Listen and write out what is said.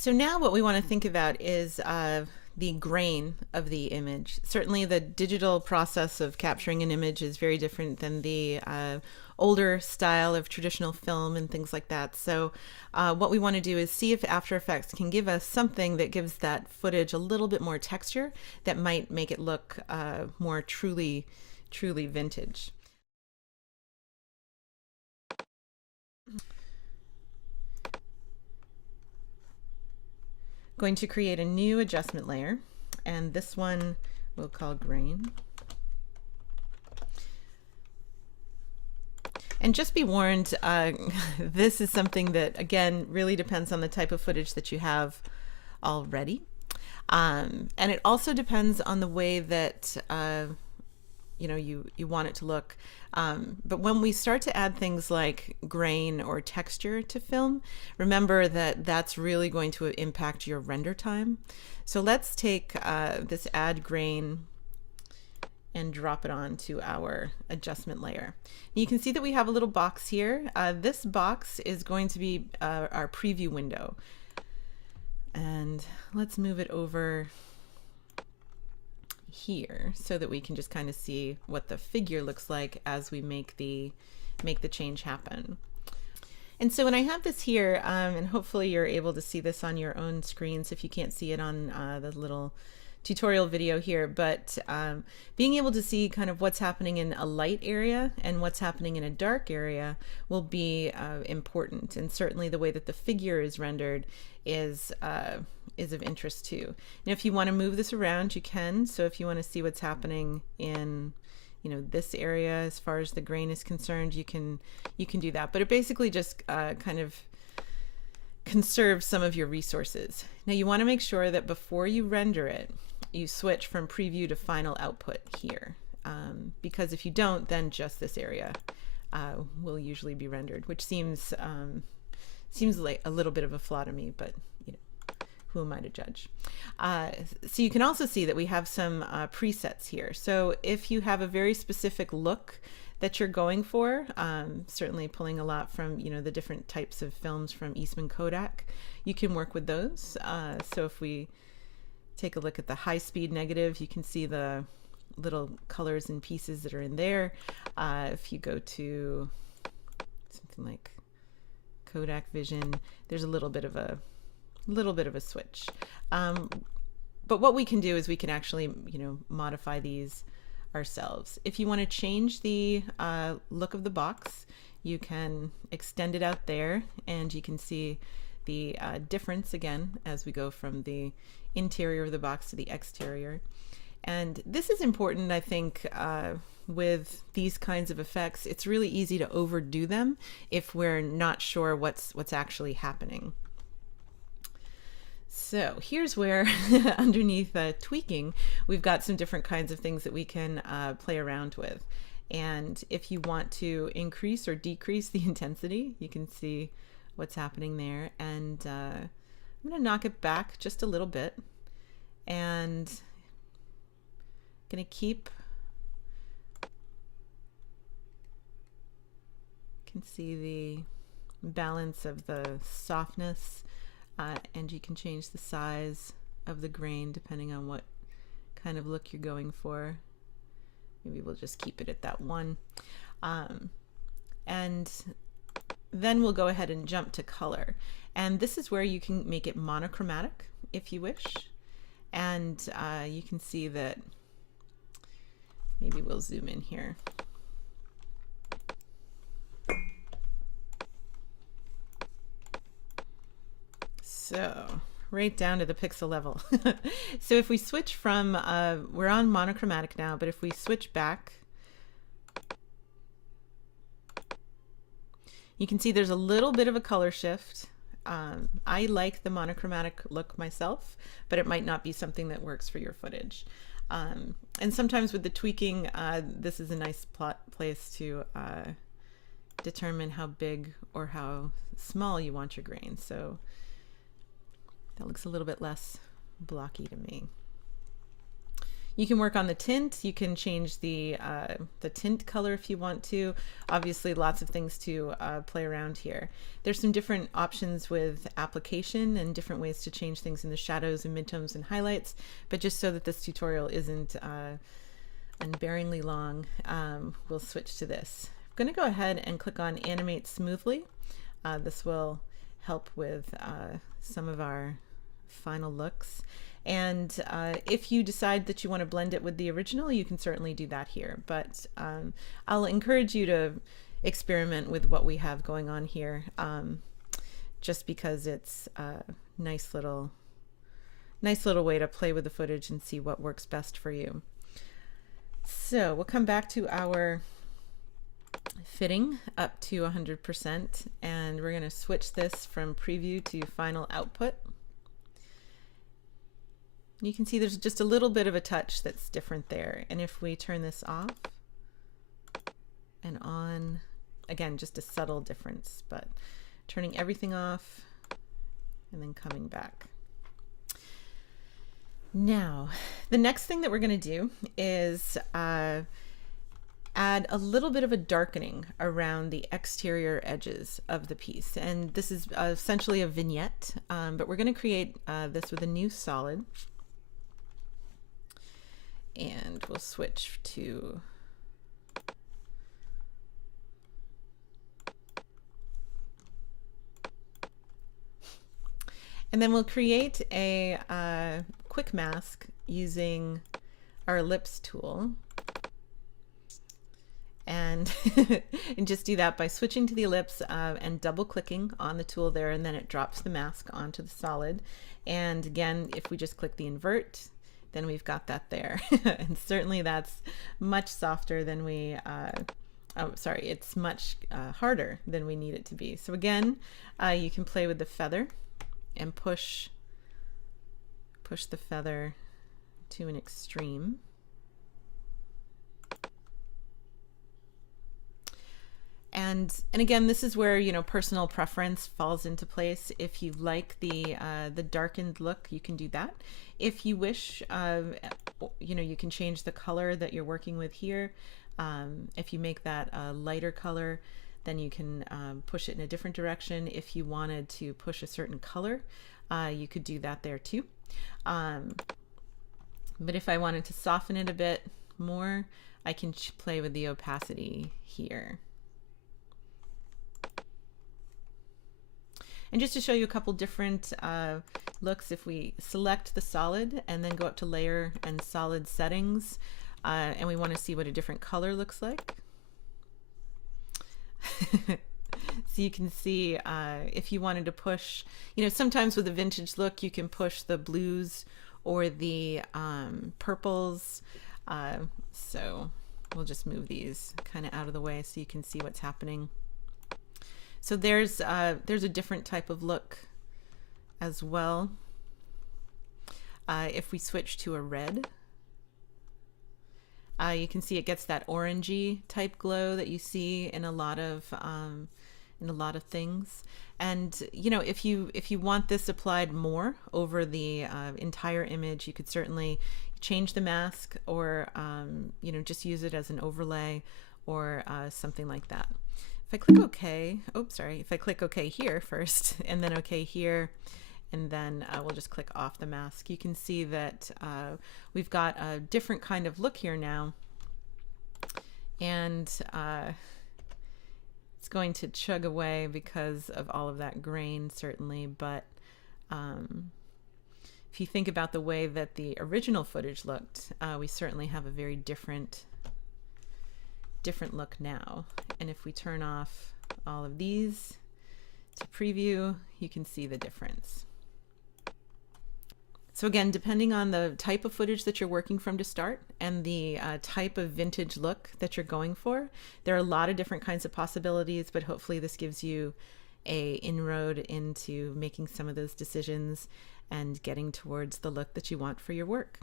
So now what we want to think about is the grain of the image. Certainly the digital process of capturing an image is very different than the older style of traditional film and things like that. So what we want to do is see if After Effects can give us something that gives that footage a little bit more texture that might make it look more truly vintage. Going to create a new adjustment layer, and this one we'll call grain. And just be warned, this is something that, again, really depends on the type of footage that you have already. And it also depends on the way that you want it to look. But when we start to add things like grain or texture to film, remember that that's really going to impact your render time. So let's take this add grain and drop it onto our adjustment layer. You can see that we have a little box here. This box is going to be our preview window. And let's move it over here so that we can just kind of see what the figure looks like as we make the change happen. And so when I have this here, and hopefully you're able to see this on your own screens if you can't see it on the little tutorial video here, but being able to see kind of what's happening in a light area and what's happening in a dark area will be important. And certainly the way that the figure is rendered is of interest too. Now if you want to move this around, you can. So if you want to see what's happening in this area as far as the grain is concerned, you can do that. But it basically just kind of conserves some of your resources. Now you want to make sure that before you render it, you switch from preview to final output here, because if you don't, then just this area will usually be rendered, which seems like a little bit of a flaw to me, but who am I to judge? So you can also see that we have some presets here. So if you have a very specific look that you're going for, certainly pulling a lot from the different types of films from Eastman Kodak, you can work with those. So if we take a look at the high speed negative, you can see the little colors and pieces that are in there. If you go to something like Kodak Vision, there's a little bit of a switch. But what we can do is we can actually modify these ourselves. If you want to change the look of the box, you can extend it out there, and you can see the difference again as we go from the interior of the box to the exterior. And this is important, I think, with these kinds of effects. It's really easy to overdo them if we're not sure what's actually happening. So here's where underneath tweaking, we've got some different kinds of things that we can play around with. And if you want to increase or decrease the intensity, you can see what's happening there. And I'm going to knock it back just a little bit, and going to keep, you can see the balance of the softness. And you can change the size of the grain depending on what kind of look you're going for. Maybe we'll just keep it at that one. And then we'll go ahead and jump to color. And this is where you can make it monochromatic if you wish. And you can see that, maybe we'll zoom in here. So right down to the pixel level. So if we switch from, we're on monochromatic now, but if we switch back, you can see there's a little bit of a color shift. I like the monochromatic look myself, but it might not be something that works for your footage. And sometimes with the tweaking, this is a nice place to determine how big or how small you want your grain. So that looks a little bit less blocky to me. You can work on the tint. You can change the tint color if you want to. Obviously, lots of things to play around here. There's some different options with application and different ways to change things in the shadows and midtones and highlights. But just so that this tutorial isn't unbearingly long, we'll switch to this. I'm going to go ahead and click on Animate Smoothly. This will help with some of our final looks. And if you decide that you want to blend it with the original, you can certainly do that here. But I'll encourage you to experiment with what we have going on here, just because it's a nice little way to play with the footage and see what works best for you. So we'll come back to our fitting up to 100%, and we're going to switch this from preview to final output. You can see there's just a little bit of a touch that's different there. And if we turn this off and on, again, just a subtle difference, but turning everything off and then coming back. Now, the next thing that we're going to do is add a little bit of a darkening around the exterior edges of the piece. And this is essentially a vignette, but we're going to create this with a new solid. And we'll switch to and then we'll create a quick mask using our ellipse tool, and and just do that by switching to the ellipse and double clicking on the tool there, and then it drops the mask onto the solid. And again, if we just click the invert, then we've got that there. And certainly that's much softer than we, it's much harder than we need it to be. So again, you can play with the feather and push the feather to an extreme. And again, this is where, you know, personal preference falls into place. If you like the darkened look, you can do that. If you wish, you know, you can change the color that you're working with here. If you make that a lighter color, then you can push it in a different direction. If you wanted to push a certain color, you could do that there too. But if I wanted to soften it a bit more, I can play with the opacity here. And just to show you a couple different looks, if we select the solid and then go up to layer and solid settings, and we want to see what a different color looks like. So you can see if you wanted to push, you know, sometimes with a vintage look, you can push the blues or the purples. So we'll just move these kind of out of the way so you can see what's happening. So there's a different type of look as well. If we switch to a red, you can see it gets that orangey type glow that you see in a lot of things. And you know, if you want this applied more over the entire image, you could certainly change the mask, or you know, just use it as an overlay or something like that. If I click OK, if I click OK here first and then OK here, and then we'll just click off the mask, you can see that we've got a different kind of look here now. And it's going to chug away because of all of that grain, certainly. But if you think about the way that the original footage looked, we certainly have a very different look now. And if we turn off all of these to preview, you can see the difference. So again, depending on the type of footage that you're working from to start and the type of vintage look that you're going for, there are a lot of different kinds of possibilities, but hopefully this gives you a inroad into making some of those decisions and getting towards the look that you want for your work.